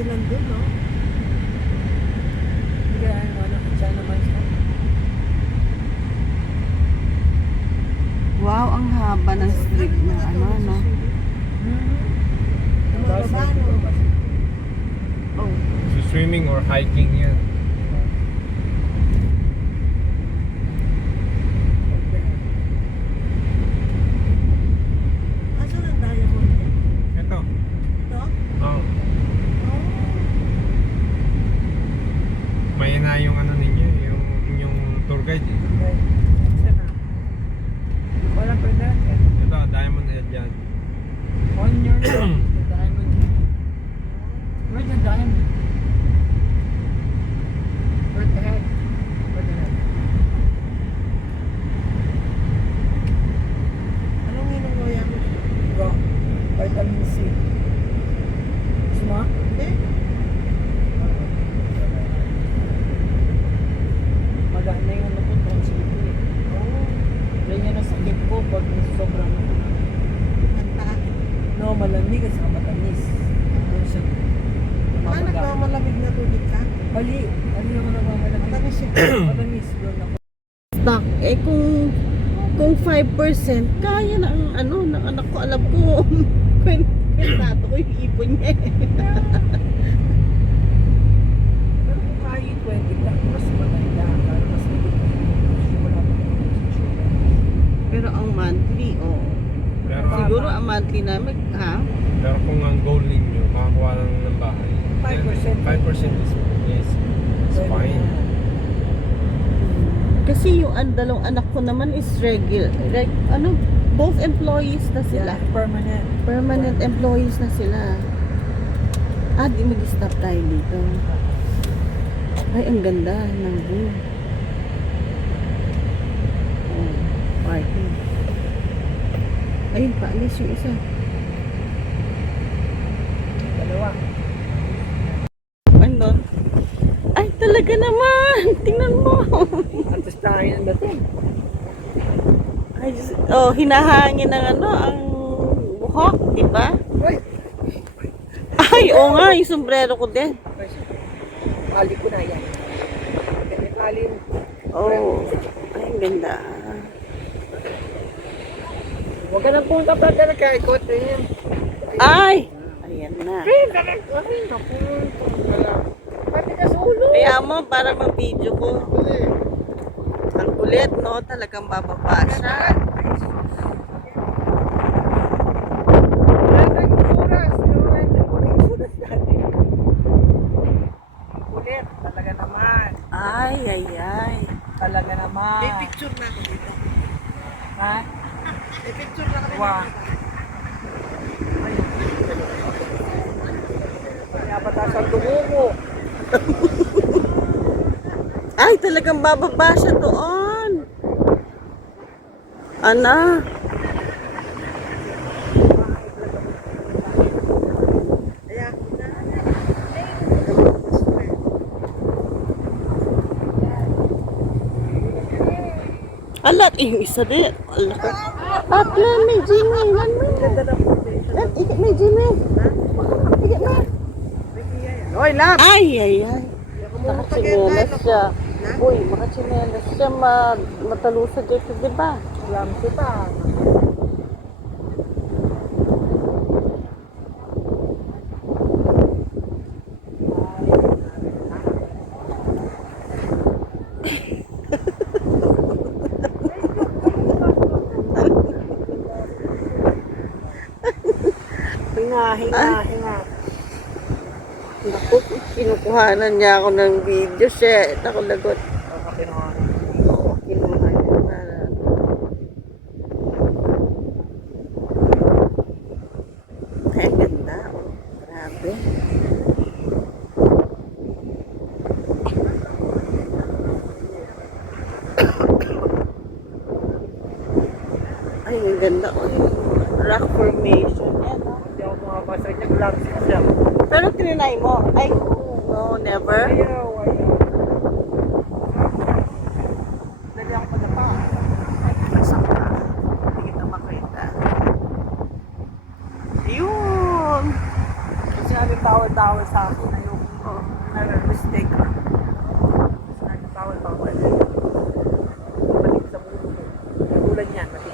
island dun, no? Kaya ano, siya naman siya. Wow, ang haba ng street na ano, no? Mababa, no? Oh. So swimming or hiking yan. Asan ang diamond yan? Ito. Ito? Oh. Oh. May na yung ano ninyo, yung tour guide. Eh. Siya na. Wala pa na. Ito, Diamond Head yan. 1 year na. The diamond. Where's the diamond? Where's the head? Where's the head? Anong inuuya mo? Go. Vitamin C. Suma? Hindi. Magana yung ano ko, tonsilo eh. Oo. Ganyan ang sakit ko pag sobrang Kanta. no, malamig at saka matamis. Doon siya. Nagmamalamig na tubig ka? Mali. Ano yung nagmamalamig? Matamis siya. Matamis. Doon ako. Stock. Eh kung 5%, kaya na ang ano, ng anak ko. Alam ko, kwentato ko yung ipon niya eh. Pero kung kaya yung 20 lang, mas maganda. Para mas maganda. Wala pa yung Pero ang monthly, oh. Pero, Siguro ang monthly namin, ha? pero kung ang goal ninyo, makakuha lang ng bahay. 5%. 5% is fine. Kasi yung dalawang anak ko naman is regular. Ano, both employees na sila. Yeah, permanent. Permanent employees na sila. Di mag-stop tayo dito. Ay, ang ganda ng view. Oh, parking. Ayun, paalis yung isa. Dalawa. Ano? Ay, talaga naman! Tingnan mo! Antes tayo ng dating. Ay, oh, hinahangin ng ano, ang buhok, di ba? Uy! Ay, oo nga, yung sombrero ko din. Pali ko na yan. Palin. Oh, ay, ang ganda. Huwag ka nang punta pa ka nagkaikot. Ayan. Ay! Ayan na. Ay, napunta. Pati ka sa ulo. Kaya mo, para mag-video ko. Ang kulit, no? Talagang bababa siya. Wala tayong oras. Walang oras natin. Kulit. Talaga naman. Ay, ay, ay. Talaga naman. May picture na ako dito. Ha? May picture na kami. Wow. Ayun. Pinabatas ang dugo mo. Ay, talagang bababa siya doon. Ana. Kaya, Alat, yung isa din. Alat. Atlan, may Jimmy. Lan mo. Ganda ng foundation. At, ikit may Jimmy. Ikit na. Hoy, lab! Ay, ay, ay. Makachinelas siya. Uy, makachinelas siya. Matalusa dito, di ba? Alam kita. Hinga. Naku, kinukuhanan niya ako ng video siya. Naku, lagot. Oo, kinuha niya. Ay, ang ganda. Oh. Grabe. Ay, ang ganda. Oh, yung rock formation yan. Oh. Hindi ako makabasa niya. Gloves siya. Pero trinay mo. Ay, no, never. Ayaw. Dali ako padapa. Masang pa. Hindi kita makita. Yun. Kasi sabi nagtawal-tawal sa akin. Ayoko na-mistake ka. Nagtawal-tawal. Matik sa ulo ko. Tulad niyan, matik.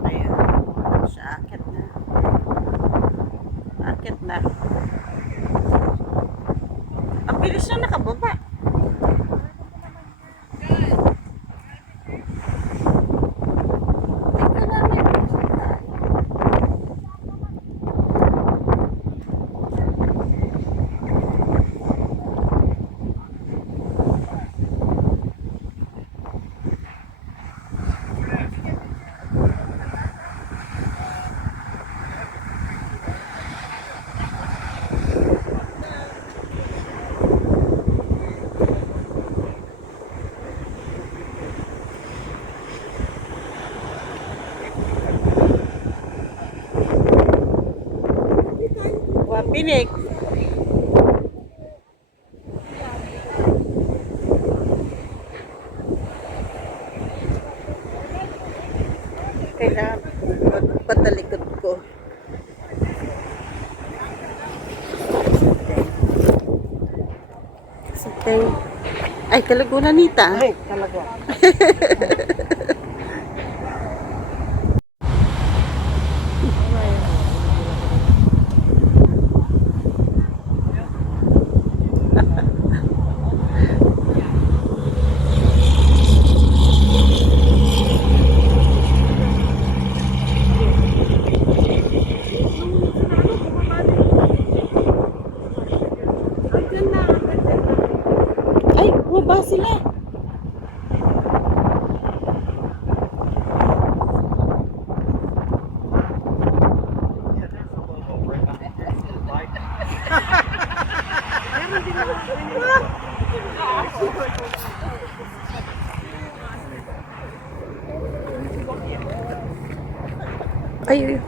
Ayan. Siya, akit na. Akit na. Ang bilis na nakababa. Tingnan namin. Wah, pinik. Kailangan patalikod ko. Sinteng. Ay, Kalagunan, Nita. Ay, talaga. Ay, bumaba sila. Ay, ay.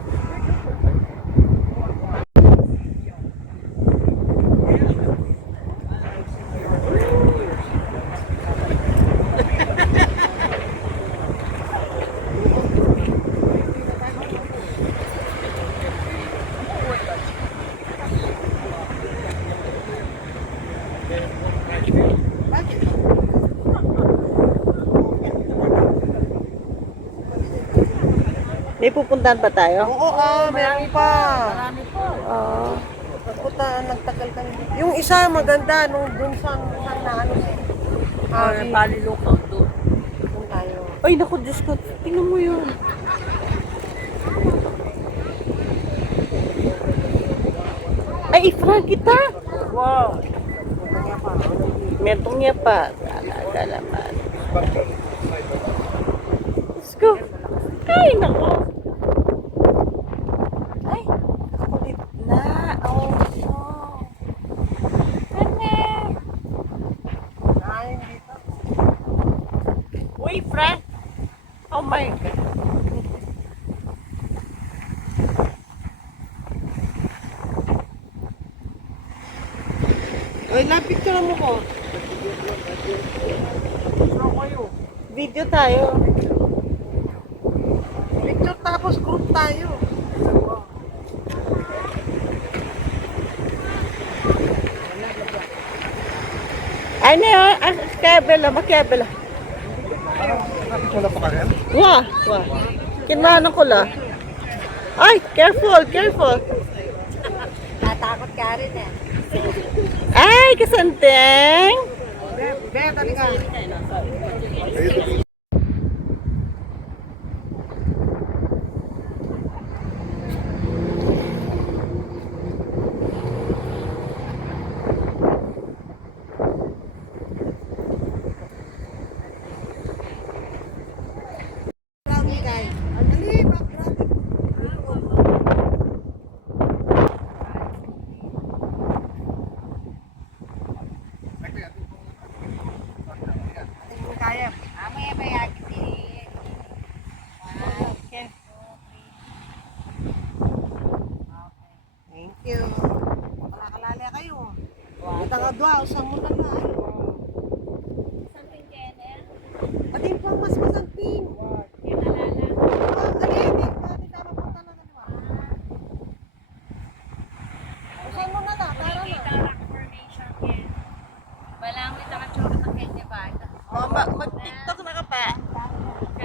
May pupuntahan pa tayo? Oo, meron pa. Marami po. Oo. Puta, nagtagal kami. Yung isa maganda, nung dun sa na ano si Abi. Palilukaw doon. Dun tayo. Ay, naku, Diyos ko. Tingnan mo yun. Ay, ifrag kita. Wow. Metong niya pa. Galaman. Let's go. Ay, naku. Ay, kulit na. Oh, no. Ano? Ay, dito. Uy, Frank. Oh my God. Ay, picture mo ko. Video tayo. Picture tapos group tayo. Ay, na yun. Makiabela, makiabela. Wala pa kaya? Wah, wah. Kinanong ko la. Ay, careful, careful. Natakot ka rin eh. Ay, kasanteng. Be, dali ka. Ayap. Amaya maya kasi. Okay. Thank you. Palakalala kayo. Kita nga dua, usang mo na nga. Something kaya Ating pang mas masanting. nalala. Alin, hindi ka mapunta na naman. Usang mo na na, para na. Kita rock formation yan. Balangit ang tsura ng kanya ba? Oh, mag-TikTok na ka pa.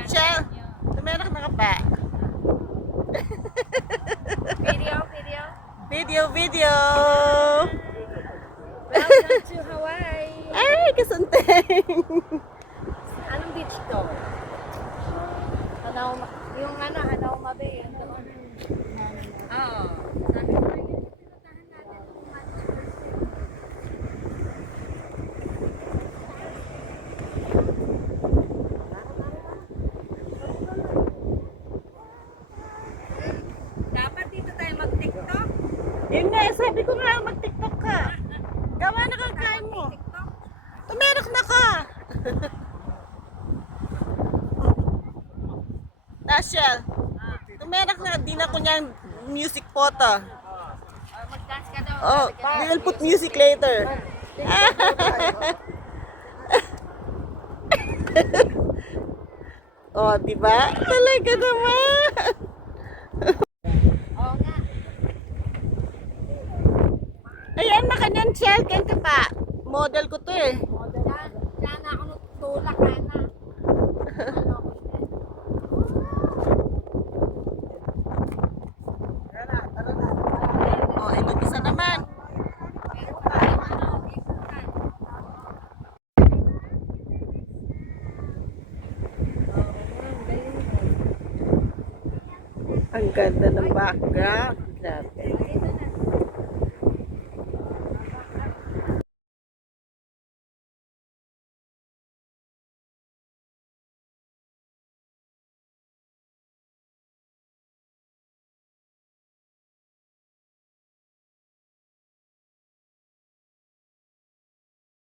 Shell, tumerak na ka pa. Video. Video. Welcome to Hawaii. Ay, kasanteng. Anong beach to? Hanauma Bay. Yung doon. Oo. Sabi ko, yun, pinuntahan natin kung ano. Dapat dito tayo mag-TikTok. Yun nga, sabi ko nga, mag-TikTok ka. Gawa na kang kain mo. TikTok. Tumerak na ka. Rachel, tumerak na. Di na ko niyang music photo. Mag-dance ka daw. Oh, we will put music later. Oh, di ba? Talaga naman. Oo nga. Ayan, makanyan shell. Kaya ka pa. Model ko to eh. Diyan ako nutulak ka na. Oh, ito isa naman. Ang ganda ng background. Grabe.